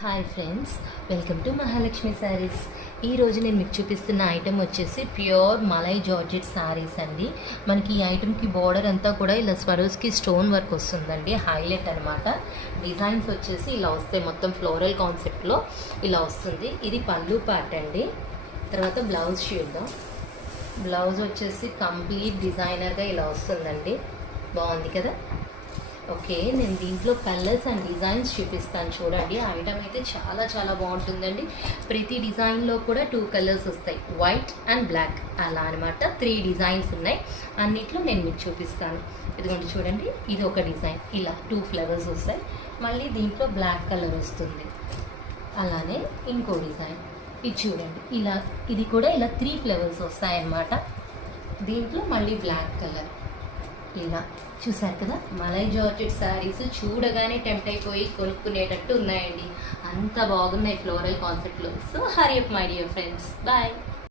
Hi friends, welcome to Mahalakshmi saris. ఈరోజు నేను మీకు చూపిస్తున్న ఐటెం వచ్చేసి ప్యూర్ మలై జార్జెట్ శారీస్ అండి. మనకి ఈ ఐటెంకి బార్డర్ అంతా కూడా ఇలా స్వరోస్కి స్టోన్ వర్క్ వస్తుందండి, హైలైట్ అనమాట. డిజైన్స్ వచ్చేసి ఇలా వస్తాయి, మొత్తం ఫ్లోరల్ కాన్సెప్ట్లో ఇలా వస్తుంది. ఇది పళ్ళు పార్ట్ అండి. తర్వాత బ్లౌజ్ చూద్దాం. బ్లౌజ్ వచ్చేసి కంప్లీట్ డిజైనర్గా ఇలా వస్తుందండి, బాగుంది కదా. ఓకే, నేను దీంట్లో కలర్స్ అండ్ డిజైన్స్ చూపిస్తాను చూడండి. ఆ ఐటమ్ అయితే చాలా చాలా బాగుంటుందండి. ప్రతి డిజైన్లో కూడా 2 కలర్స్ వస్తాయి, వైట్ అండ్ బ్లాక్ అలా అనమాట. 3 డిజైన్స్ ఉన్నాయి, అన్నిట్లో నేను మీకు చూపిస్తాను. ఇదిగోండి చూడండి, ఇది ఒక డిజైన్, ఇలా 2 ఫ్లవర్స్ వస్తాయి. మళ్ళీ దీంట్లో బ్లాక్ కలర్ వస్తుంది. అలానే ఇంకో డిజైన్ ఇది చూడండి, ఇలా ఇది కూడా ఇలా 3 ఫ్లవర్స్ వస్తాయన్నమాట. దీంట్లో మళ్ళీ బ్లాక్ కలర్ ఇలా చూసారు కదా. మలై జార్జెట్ శారీస్ చూడగానే టెంప్ట్ అయిపోయి కొనుక్కునేటట్టు ఉన్నాయండి, అంత బాగున్నాయి ఫ్లోరల్ కాన్సెప్ట్లో. So hurry up my dear friends, bye.